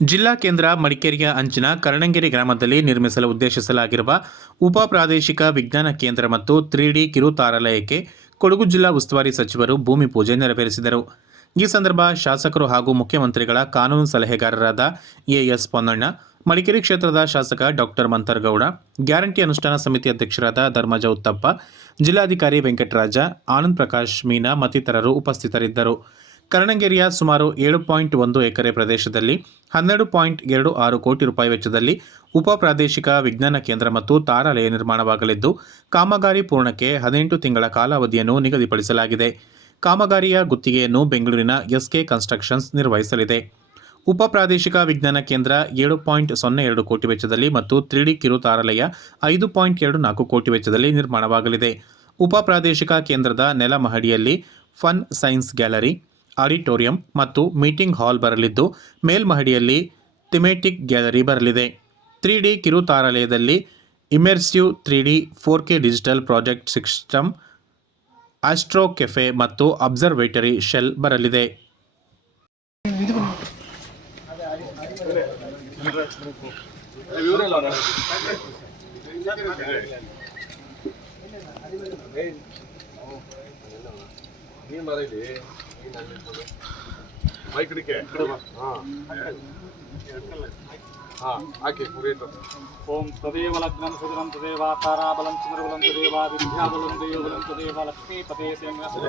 ಜಿಲ್ಲಾ ಕೇಂದ್ರ ಮಡಿಕೇರಿಯ ಅಂಚಿನ ಕರ್ಣಂಗಿರಿ ಗ್ರಾಮದಲ್ಲಿ ನಿರ್ಮಿಸಲು ಉದ್ದೇಶಿಸಲಾಗಿರುವ ಉಪ ಪ್ರಾದೇಶಿಕ ವಿಜ್ಞಾನ ಕೇಂದ್ರ ಮತ್ತು ತ್ರೀ ಡಿ ಕಿರುತಾರಾಲಯಕ್ಕೆ ಕೊಡಗು ಜಿಲ್ಲಾ ಉಸ್ತುವಾರಿ ಸಚಿವರು ಭೂಮಿ ಪೂಜೆ ನೆರವೇರಿಸಿದರು. ಈ ಸಂದರ್ಭ ಶಾಸಕರು ಹಾಗೂ ಮುಖ್ಯಮಂತ್ರಿಗಳ ಕಾನೂನು ಸಲಹೆಗಾರರಾದ ಎಎಸ್ ಪೊನ್ನಣ್ಣ, ಮಡಿಕೇರಿ ಕ್ಷೇತ್ರದ ಶಾಸಕ ಡಾಕ್ಟರ್ ಮಂತರ್ಗೌಡ, ಗ್ಯಾರಂಟಿ ಅನುಷ್ಠಾನ ಸಮಿತಿ ಅಧ್ಯಕ್ಷರಾದ ಧರ್ಮಜ ಉತ್ತಪ್ಪ, ಜಿಲ್ಲಾಧಿಕಾರಿ ವೆಂಕಟರಾಜ, ಆನಂದ್ ಪ್ರಕಾಶ್ ಮೀನಾ ಮತ್ತಿತರರು ಉಪಸ್ಥಿತರಿದ್ದರು. ಕರ್ಣಂಗೇರಿಯ ಸುಮಾರು ಏಳು ಪಾಯಿಂಟ್ ಒಂದು ಎಕರೆ ಪ್ರದೇಶದಲ್ಲಿ, ಹನ್ನೆರಡು ಪಾಯಿಂಟ್ ಎರಡು ಆರು ಕೋಟಿ ರೂಪಾಯಿ ವೆಚ್ಚದಲ್ಲಿ ಉಪ ಪ್ರಾದೇಶಿಕ ವಿಜ್ಞಾನ ಕೇಂದ್ರ ಮತ್ತು ತಾರಾಲಯ ನಿರ್ಮಾಣವಾಗಲಿದ್ದು, ಕಾಮಗಾರಿ ಪೂರ್ಣಕ್ಕೆ ಹದಿನೆಂಟು ತಿಂಗಳ ಕಾಲಾವಧಿಯನ್ನು ನಿಗದಿಪಡಿಸಲಾಗಿದೆ. ಕಾಮಗಾರಿಯ ಗುತ್ತಿಗೆಯನ್ನು ಬೆಂಗಳೂರಿನ ಎಸ್ಕೆ ಕನ್ಸ್ಟ್ರಕ್ಷನ್ಸ್ ನಿರ್ವಹಿಸಲಿದೆ. ಉಪ ಪ್ರಾದೇಶಿಕ ವಿಜ್ಞಾನ ಕೇಂದ್ರ ಏಳು ಪಾಯಿಂಟ್ ಸೊನ್ನೆ ಎರಡು ಕೋಟಿ ವೆಚ್ಚದಲ್ಲಿ ಮತ್ತು ತ್ರಿಡಿ ಕಿರು ತಾರಾಲಯ ಐದು ಪಾಯಿಂಟ್ ಎರಡು ನಾಲ್ಕು ಕೋಟಿ ವೆಚ್ಚದಲ್ಲಿ ನಿರ್ಮಾಣವಾಗಲಿದೆ. ಉಪ ಪ್ರಾದೇಶಿಕ ಕೇಂದ್ರದ ನೆಲ ಮಹಡಿಯಲ್ಲಿ ಫನ್ ಸೈನ್ಸ್ ಗ್ಯಾಲರಿ ಆಡಿಟೋರಿಯಂ ಮತ್ತು ಮೀಟಿಂಗ್ ಹಾಲ್ ಬರಲಿದ್ದು ಮೇಲ್ಮಹಡಿಯಲ್ಲಿ ಥಿಮೆಟಿಕ್ ಗ್ಯಾಲರಿ ಬರಲಿದೆ three D ಕಿರುತಾರಾಲಯದಲ್ಲಿ immersive three D four K digital project system astro cafe ಮತ್ತು ಅಬ್ಸರ್ವೇಟರಿ ಶೆಲ್ ಬರಲಿದೆ ನೀನ್ ಮರಲಿ ಮೈಕ್ ಹಿಡಿಕೆ ಹಾ. ಹಾ ಹಾಕಿ ಪುರಿಯಿಟ್ಟು ಓಂ ತದೇವ ಲಗ್ನಂ ಸುದಿನಂ ತದೇವ ತಾರಾಬಲಂ ಚಂದ್ರಬಲಂ ತದೇವ ವಿದ್ಯಾಬಲಂ ದೇವಬಲಂ ತದೇವ ಲಕ್ಷ್ಮೀಪತೆ ಸೇಂಗ ಫುಲ್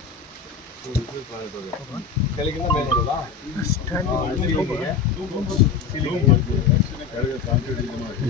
ಕೆಳಗಿಂದ ಮೇಲೆ ಮಾಡಿ